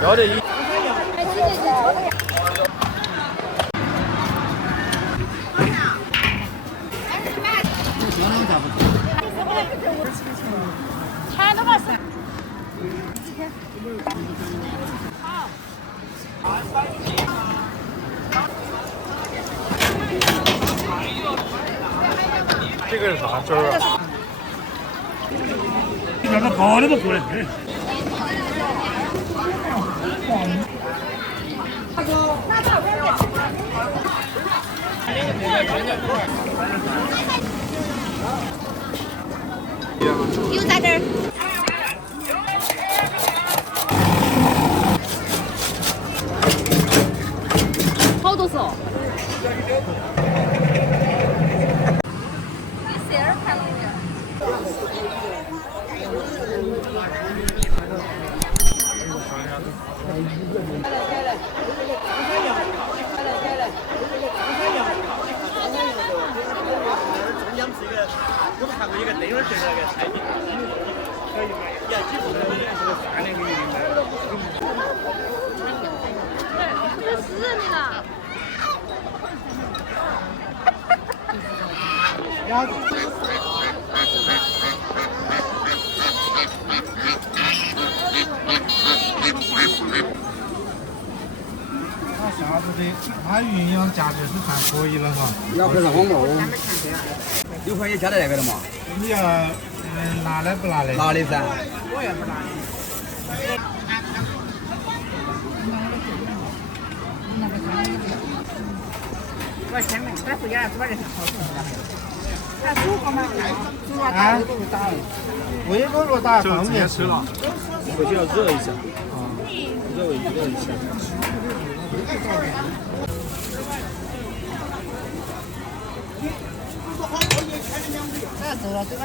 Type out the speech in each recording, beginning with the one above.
要得一。看到吧是。这个是啥汁儿啊？那个好的都过来。有在这儿。好多少？你谁儿看了没？我们看过一个灯儿是那个菜品，可以买，你看几份是个饭的给你买。这私人的啦。鸭子。它啥子的，它营养价值是还可以的哈。要不上网购，6块也加在那个了嘛？你要拿的不拿的？拿的噻。我也不拿的。我先买，咱回家煮点好吃的。那煮好嘛？煮了打微波炉打。微波炉打方便吃了，回去要热一下，热一下。这走了，这个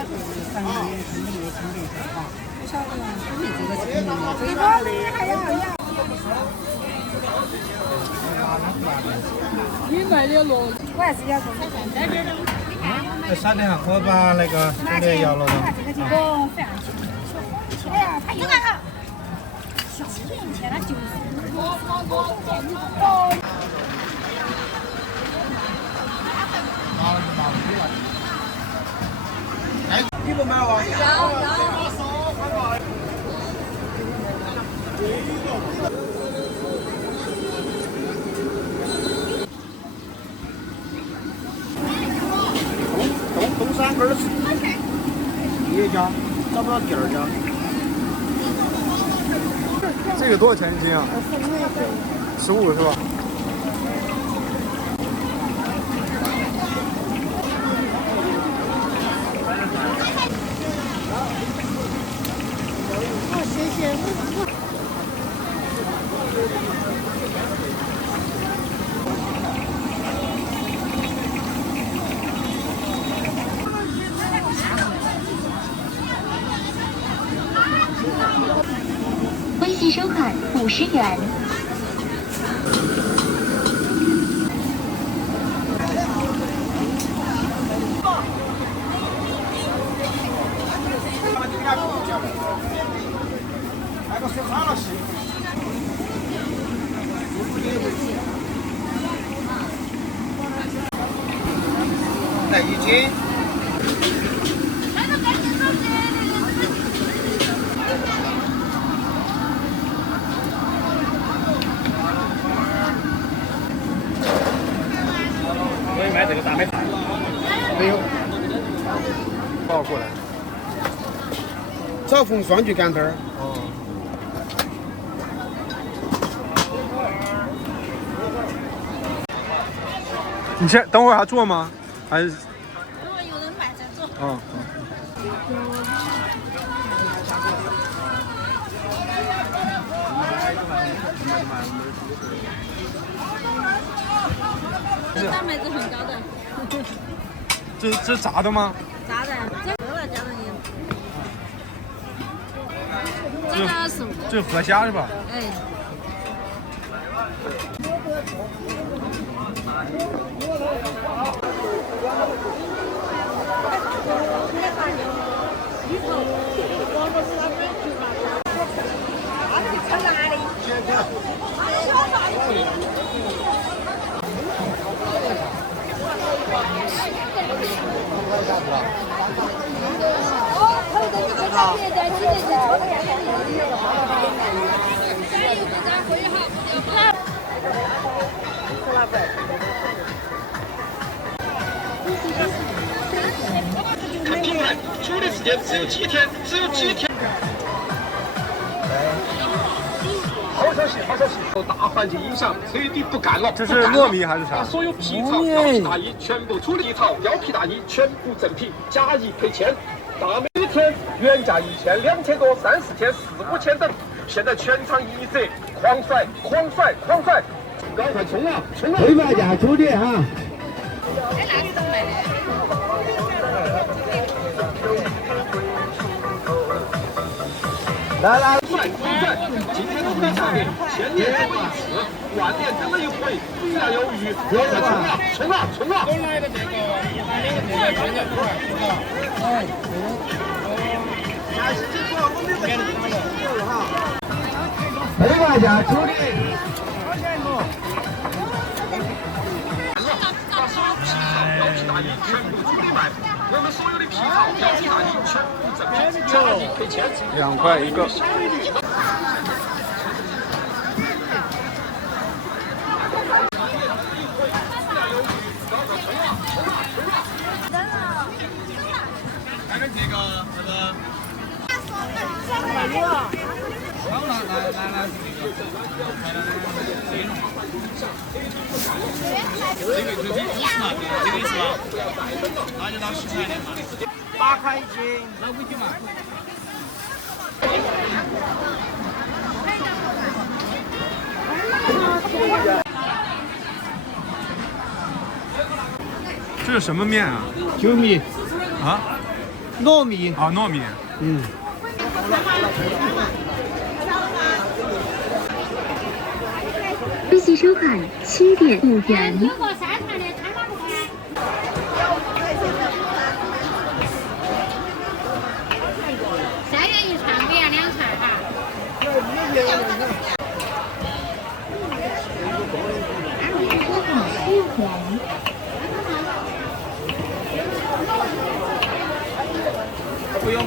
反正也是你清理一下哈。不晓得，准备这个是肯定的。这个还要。你买的咯？我还是要做菜在这儿。这3天我把那个兄弟要了的。哦，饭。哎呀，他又来了。小钱钱他就是。你不买哇？东山根儿是第一家，找不到第二家。这个多少钱一斤啊？15是吧？谢谢。微信收款50元。来1斤。我也买这个大麦菜。没有。抱过来。枣红双菊干灯儿。哦。你先等会儿还做吗？还是？如果有人买再做。嗯。蛋白质很高的。这炸的吗？炸的，这个加上你。这个是。这河虾是吧？哎。看品牌，出的时间只有几天，只有几天。好消息，好消息！受大环境影响，彻底不干了。这是糯米还是啥？所有皮草、貂皮大衣全部处理皮草、貂皮大衣全部正品，假一赔千。大每天原价1000、2000多，30天4、5千等。现在全场1折，狂甩，狂甩，狂甩！赶快冲啊，冲啊！回卖价出的哈。来来，转转转！今天都可以下面，1000年只一次，10000年只一回，不要犹豫，赶快冲啊，冲啊，冲啊！本来的这个100年的哎，回卖价出的。把所有皮草、貂皮大衣全部处理卖，我们所有的皮草、貂皮大衣全部正品，假一赔千。2块一个。8块一斤，那5斤嘛。这是什么面啊？酒米啊？糯米。啊，糯米。嗯。微信收款7.5元。3元一串，每样2串哈。不用。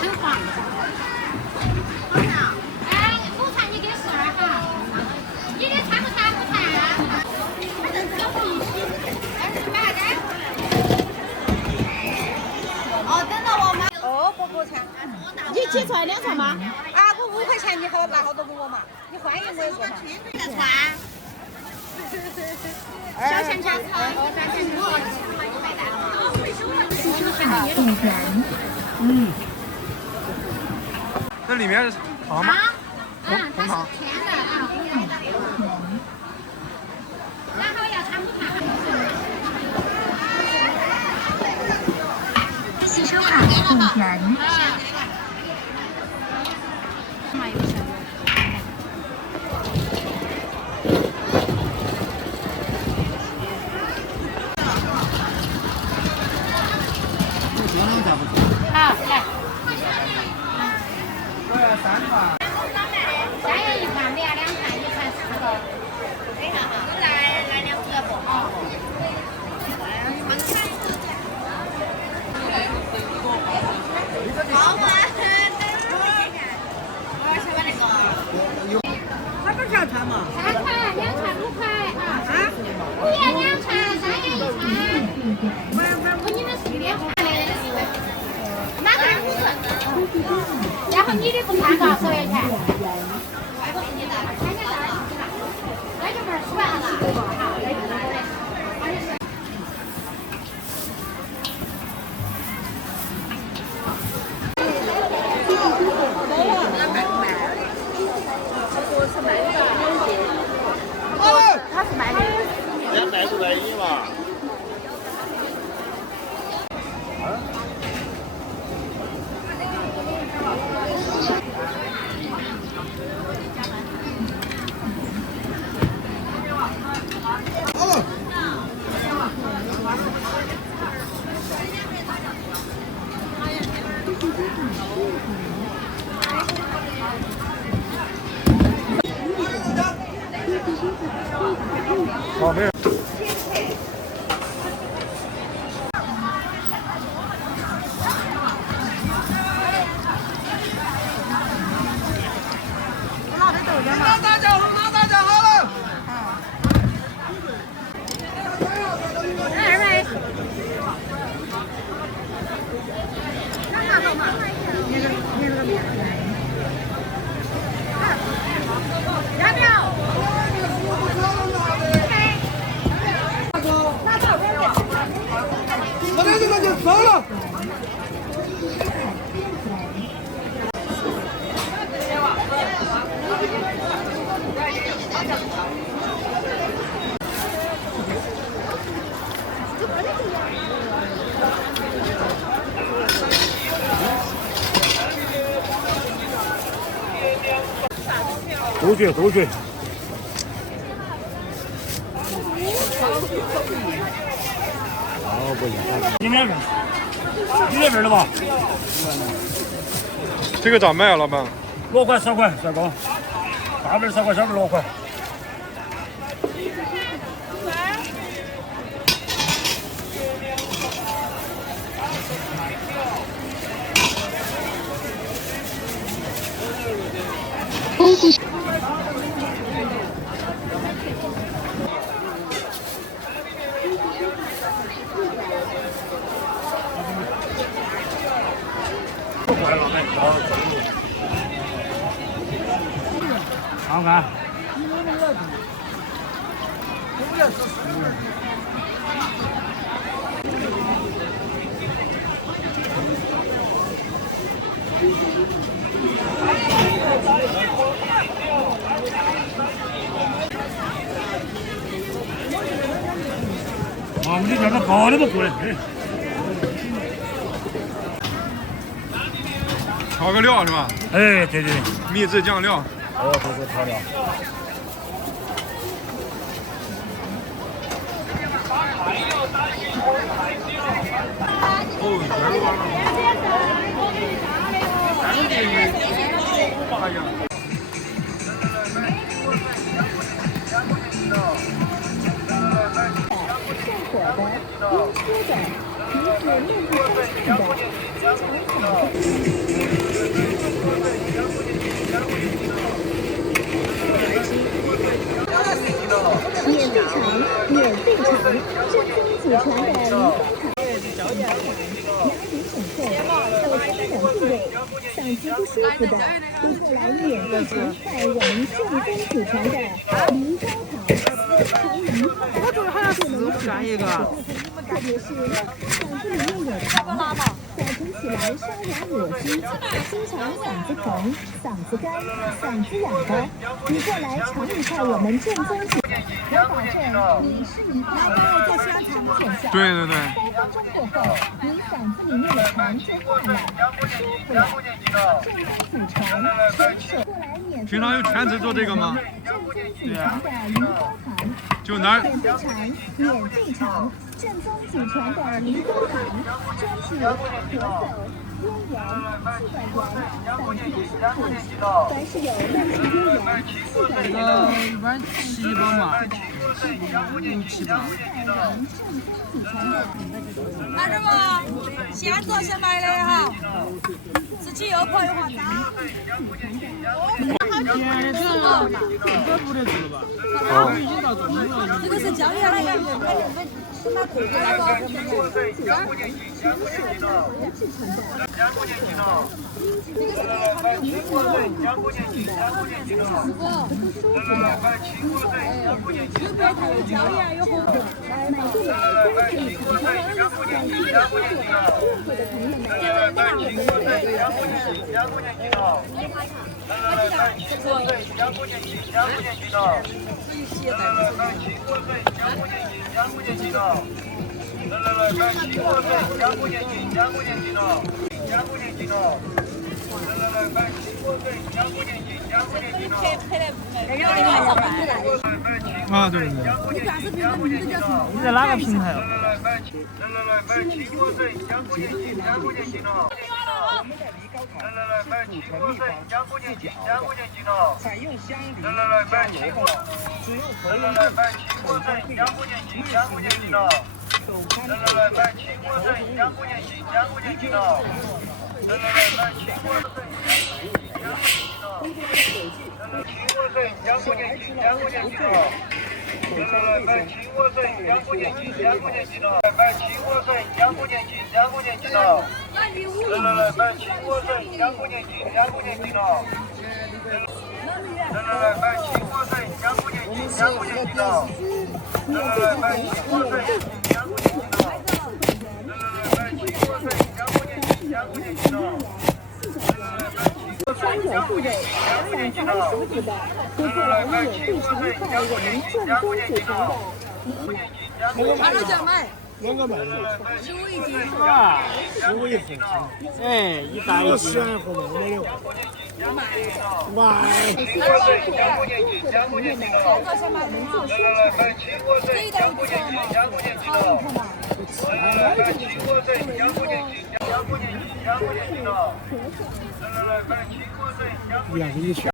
很黄。哎，午餐你给12哈，你给掺不掺午餐啊？哦，等到我嘛。哦，不掺。你几串2串吗？啊，我5块钱，你好拿好多给我嘛？你欢迎我一个嘛。小钱钱炒，3钱炒，100袋嘛。5元。嗯。那里面是糖吗？红糖。甜的啊，然后要掺不掺？吸收卡5元。好，来。我要3串。3元一串，每样2串，1串4个。等一下哈，我再来2个不？啊。好。哦，没有。都去。哦，不行，你免费，你免费的吧？这个咋卖啊，老板？6块10块，小高，大份10块，小份6块。恭喜！看看。啊，你这个高的不贵。调个料是吧？哎，对，秘制酱料。哦，对，调料。哦，原来。免费尝，正宗祖传的梨膏糖，牙龈省脆，有天然部位，嗓子不舒服的，都过来免费尝采我们正宗祖传的梨膏糖。从梨膏糖就能干一个，特别是嗓子里面有痰的，早晨起来沙哑恶心，经常嗓子疼、嗓子干、嗓子痒的，你过来尝一看我们正宗祖。我保证你是一块做宣传的见效。对。3分钟过后，你嗓子里面的痰就化了，舒服了。正宗祖传，纯手过来免费。平常有全职做这个吗？正宗祖传的梨膏糖，就拿。免费尝，免费尝，正宗祖传的梨膏糖，专治咳嗽、咽炎、气管炎、嗓子不舒服，凡是有慢性咽炎、气管炎。一般7包嘛，6、7包。看着吗？现做现卖的哈，自己又泡又化渣。这个是椒盐来的。啊，对。你在哪个平台？采用香梨加油后，只用投入7%。三者互怼，散开舒服的，突破了网友对常靠我们正宗组成的。啷个卖的15一斤啊，15一斤，哎，一大一斤。10盒嘛，没有。哇！两个一圈。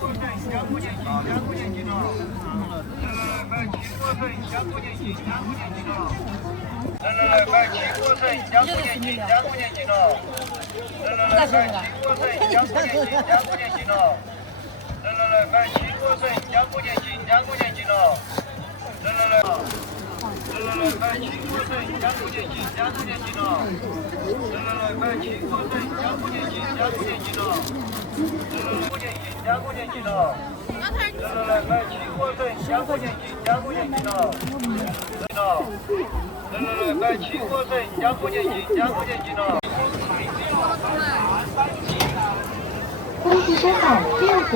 公司生产6元。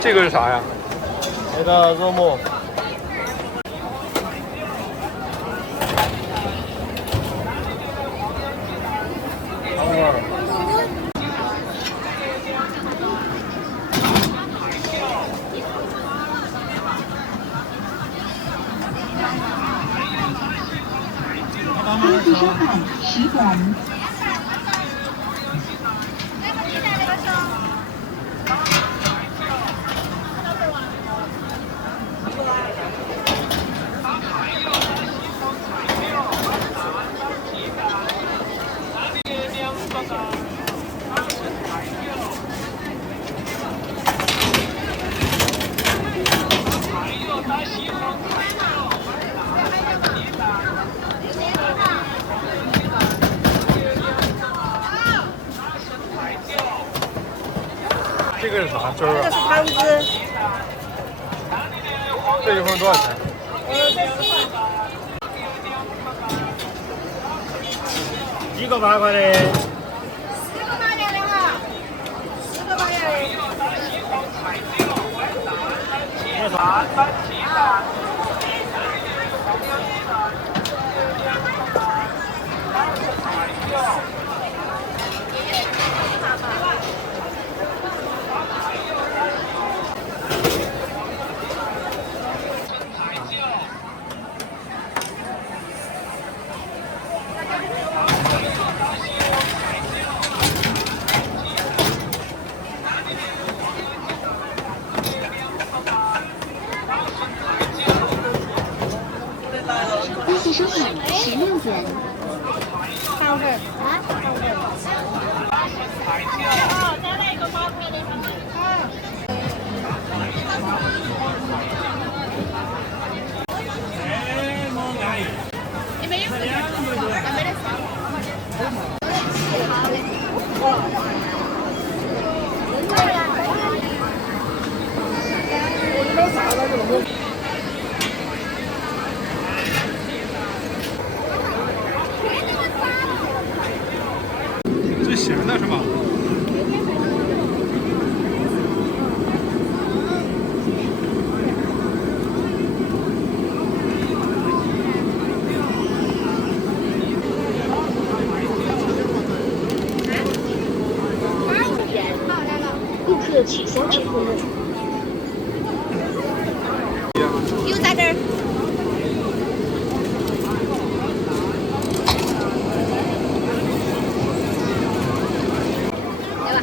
这个是啥呀？那个肉末。公司生产10元。这个是啥汁儿啊？这是汤汁。这一份多少钱？一个8块的。10个8元的哈，10个8元的。公司生产16元。汤粉啊，哦，再来一个8块的。你们有没得这咸的是吧？顾客取消支付。油炸点儿。对吧？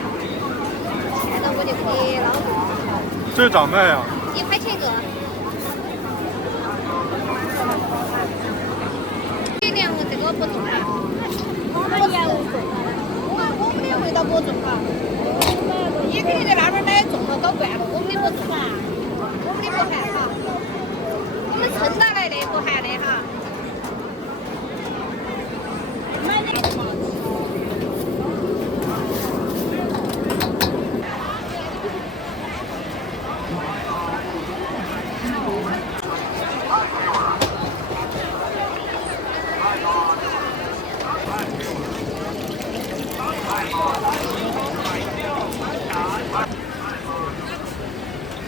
现在我就给你捞。这咋卖呀？1块钱一个。这个不重哈。我们的味道不重哈。你肯定在那边买重了，搞惯了。我们的不重哈，我们的不含哈，我们称大来的不含的哈。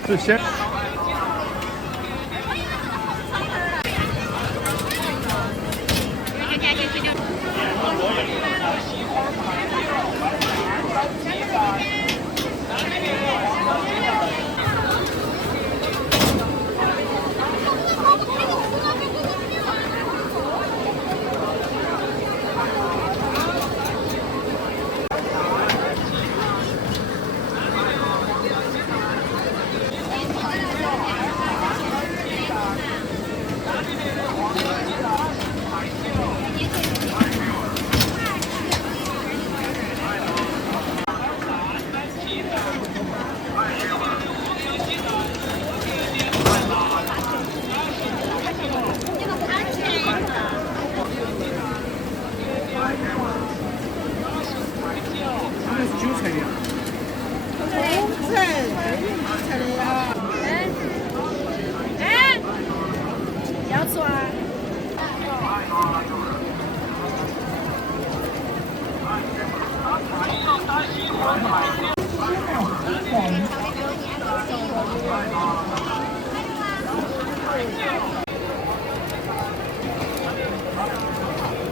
这先。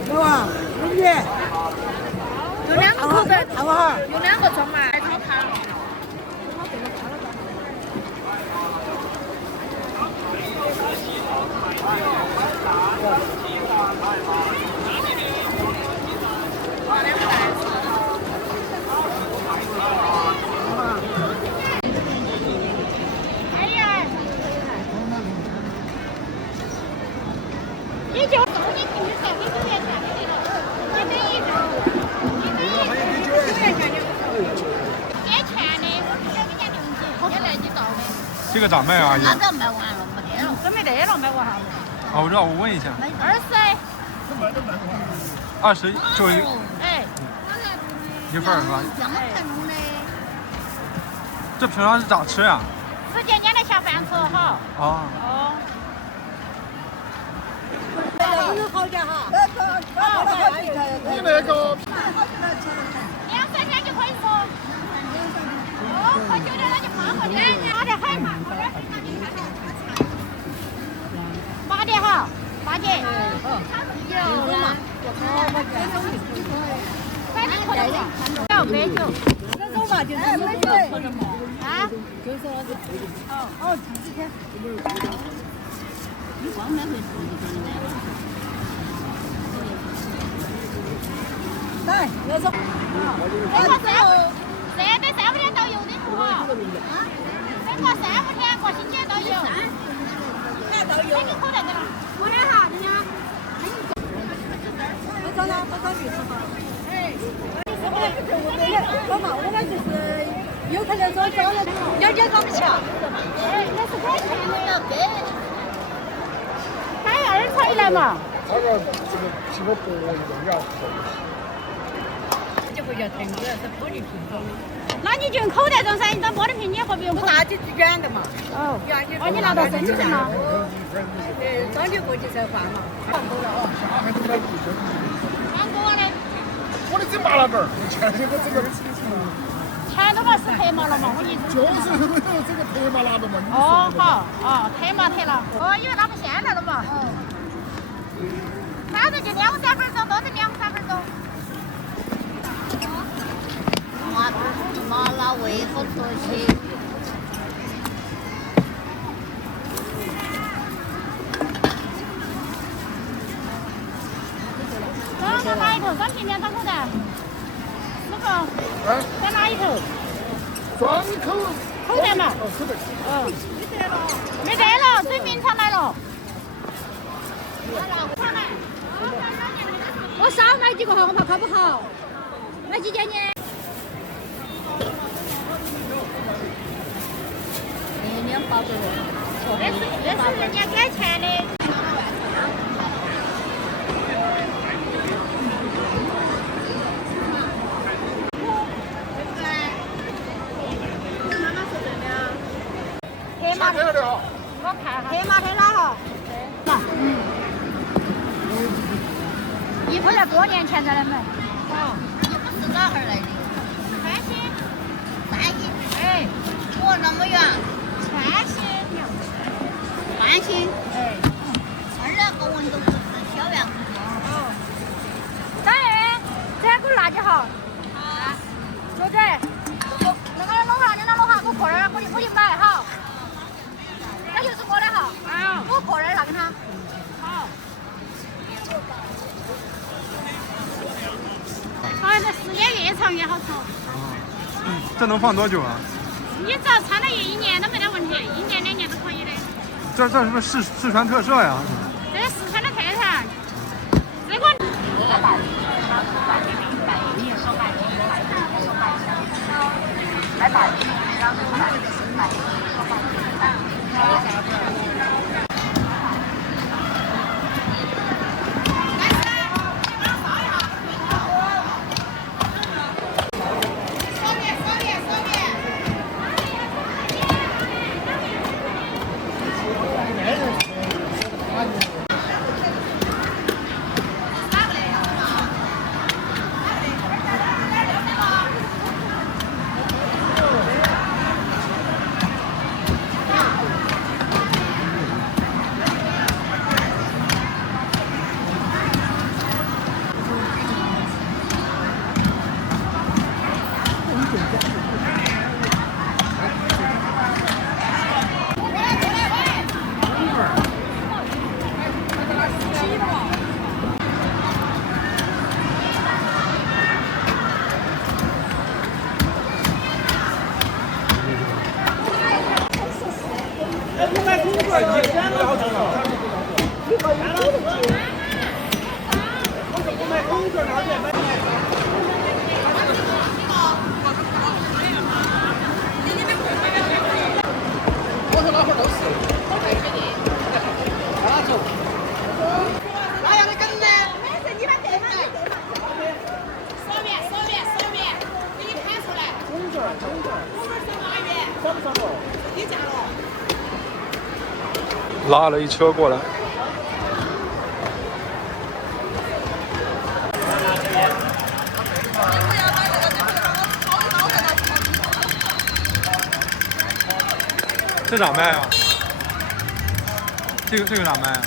有啊，有你。有2个口袋，好不好？有2个装嘛，还炒汤。哎呀，你就送你平时才给9元钱的了，你等一个，给钱的，我只想给人家零钱，也来你到的。这个咋卖啊，阿姨？那早卖完了，没得了，都没得了，卖完了。啊，我知道，我问一下。20。20就一哎。一份是吧？这么看中的。这平常是咋吃呀？直接捏来下饭吃哈。啊。哦。好点哈。你那个。 2、3天就可以说。哦，喝酒的那就放好点，好点海嘛。8点哈，8点。有啦。反正可能吧。要白酒。那种嘛就是没酒可能嘛。啊？就是几天。你光买回自己可能买。来，那种。这个3到3、5天都有的不哈？这个3、5天1星期都有。那就口袋子了。我俩哈，人家。不找了，不找律师哈。哎，我嘛，我们就是有可能说找了了解装不起啊。哎，那是管钱的要给。还2炒一来嘛？他说这个皮包薄一点要厚。就会叫成个是玻璃瓶装的。那你就用口袋装噻，你当玻璃瓶你何必用口袋？那就是圆的嘛。哦。哦，你拿到身上了。装就过去才换嘛。看多了啊，下还都买不着。换过的。我的真麻辣本儿，钱这个钱都把是特麻了嘛，我一直。就是这个特麻辣的嘛。哦，好，哦，特麻特了。哦，因为他们现来了嘛。反正就2、3分钟，都是2、3分钟。麻辣味好可惜。头，双平面张口的。师傅，在哪一头？双口。口袋嘛。哦，口袋。嗯。没得了，最名场来了。我少买几个哈，我怕考不好。买几件呢？2包左右。那是人家给钱的。黑马的好，我看哈。黑马的哪个？衣服要多年前在那买。哦。你不是哪哈儿来的？川西。大邑。哎。哦，那么远。川西。川西。哎。2个温度不是小员工。哦。张月，这给我拿几号？好。小姐，那个弄哈，你那弄哈，我过来，我就买好。那就是我的哈。啊。我过来拿给他。好。好，这时间越长越好抽。这能放多久啊？你只要穿了1年都没得问题，1年2年都可以的。这是不是四川特色呀？这是四川的特产。这个。拉了一车过来。这咋卖啊？这个咋卖啊？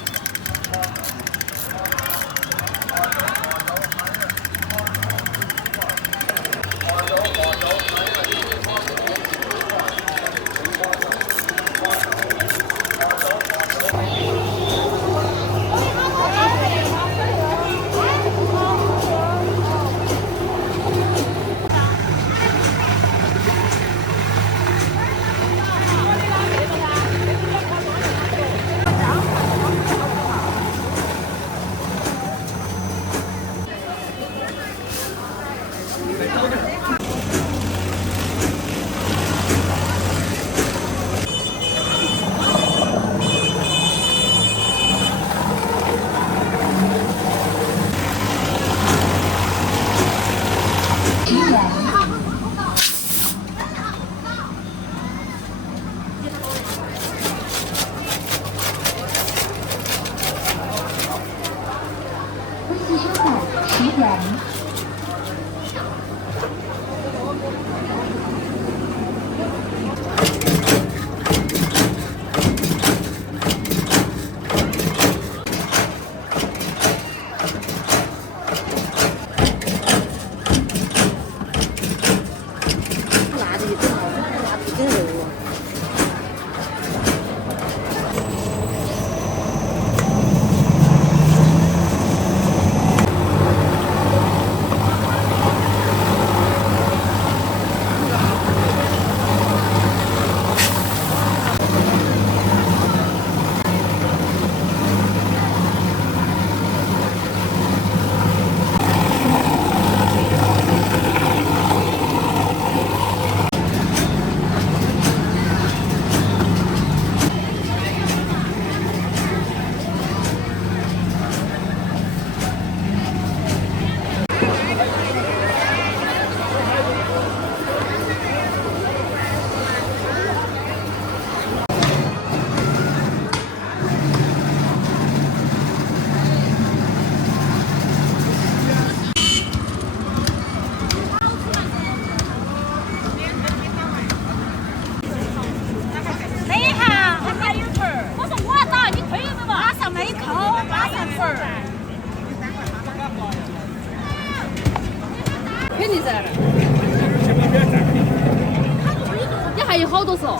你还有好多嗦？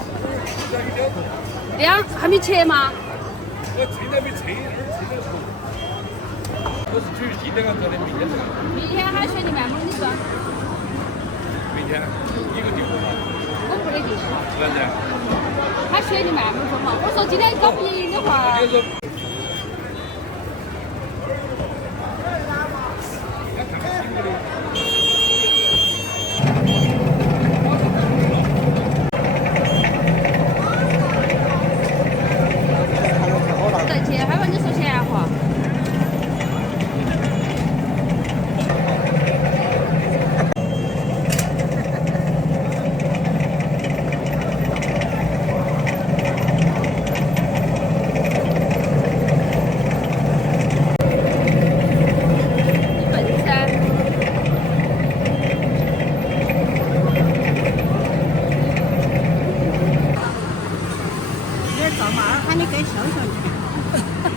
量还没切吗？我今天没称，我是属于今天刚做的，明天做。明天还选你卖吗？你说？明天一个订货吗？我不得订。是的。他选你卖吗？说嘛？我说今天搞不赢的话。再去，还问你说闲话。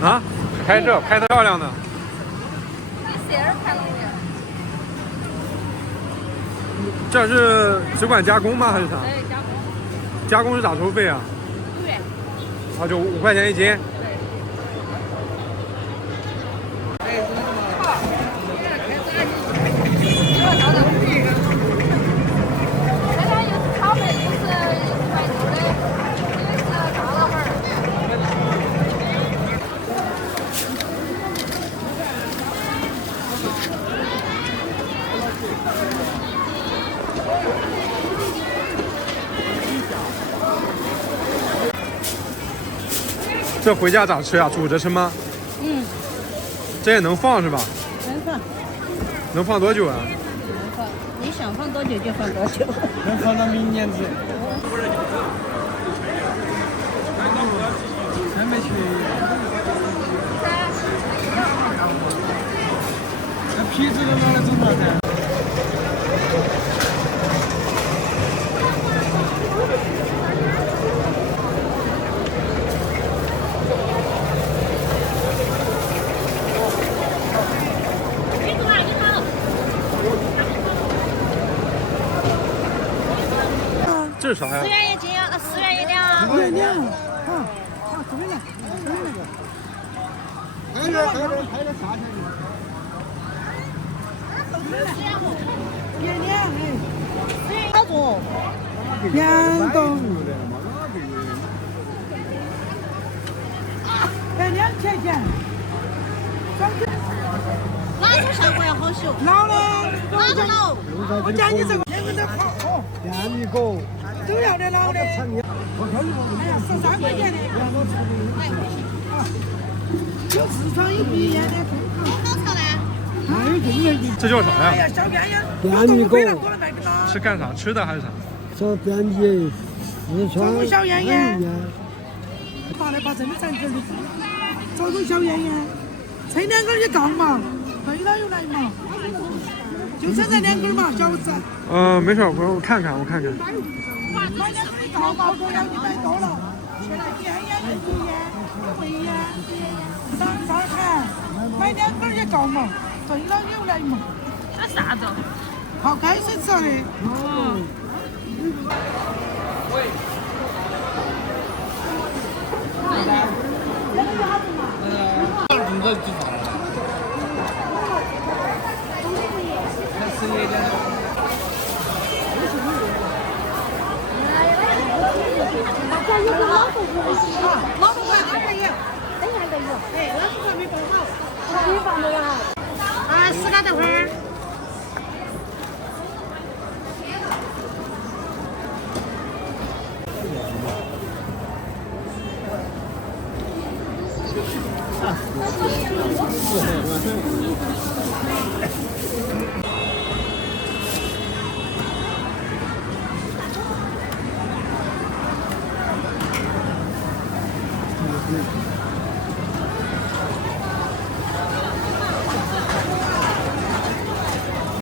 啊，拍这拍的漂亮的。你谁儿看了没有？这是只管加工吗？还是啥？对，加工。加工是咋收费啊？对。啊，就5块钱一斤。这回家咋吃啊？煮着吃吗？嗯。这也能放是吧？能放。能放多久啊？能放，你想放多久就放多久。能放到明年子。还没去。那皮子都拿来整啥子？这是啥呀？ 4元一斤，4元一两。4元两。好，这边来，这边来。拍点啥去？1两哎。好重。2吨。才2000钱。哪种效果要好修？老的。哪种老？我讲你这个2个都好哦。2米高。都要的老的。哎呀，13块钱的。有痔疮有鼻炎的。多少呢？还有这个。这叫啥呀？哎呀，小便呀。2米高。是干啥吃的还是啥？这便秘、痔疮、小眼眼。把这里站这里，找种小眼眼，称2根就杠嘛，对了又来嘛，就称这2根嘛，小子。没事，我看看。买2根的杠嘛，不要你买多了，去了眼眼、鼻炎、胃炎、伤寒，买2根就杠嘛，对了又来嘛。这啥子？泡开水吃的。哦。老不管200元，等一下再有。哎，老鼠还没放好，还没放着呀。啊，死了等会儿。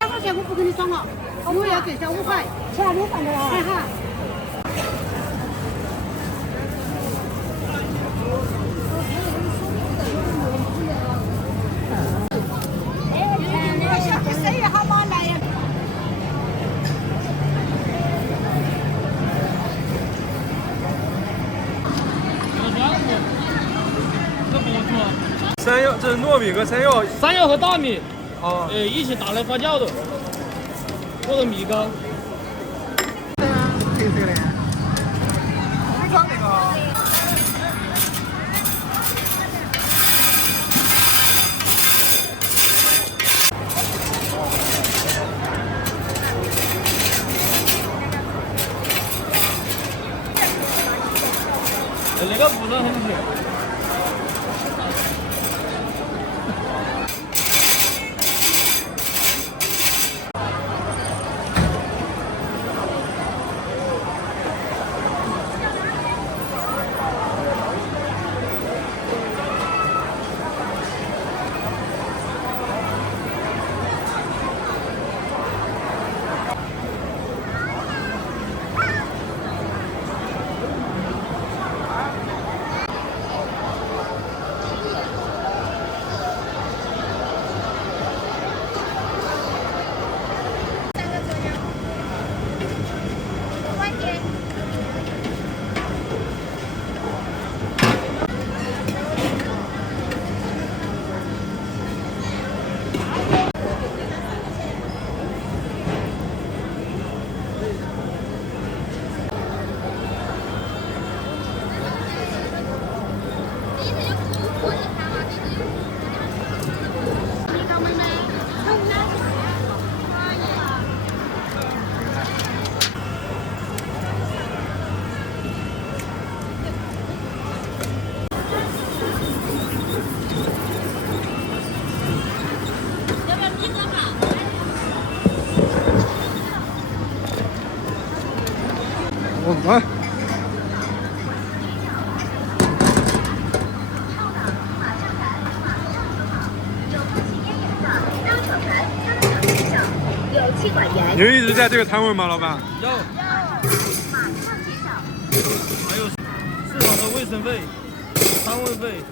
2块钱我不给你装了，我要给下5块，钱你放着了。哎哈。山药，这是糯米和山药。山药和大米，哦，一起打来发酵的，做的米糕。那个不是很甜。来。你们一直在这个摊位吗，老板？有。还有市场的卫生费、摊位费。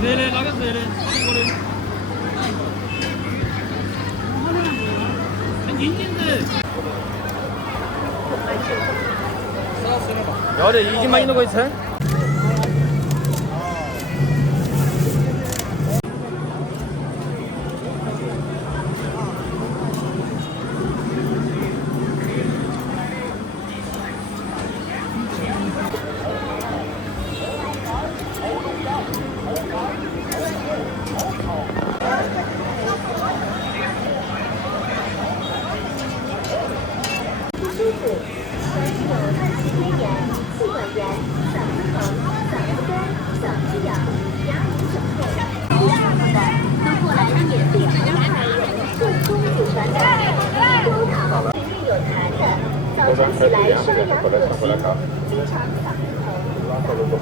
热的，那个热的，韩国的。很硬硬的。要得，1斤半你都可以称。早上起来刷牙恶心，经常嗓子疼。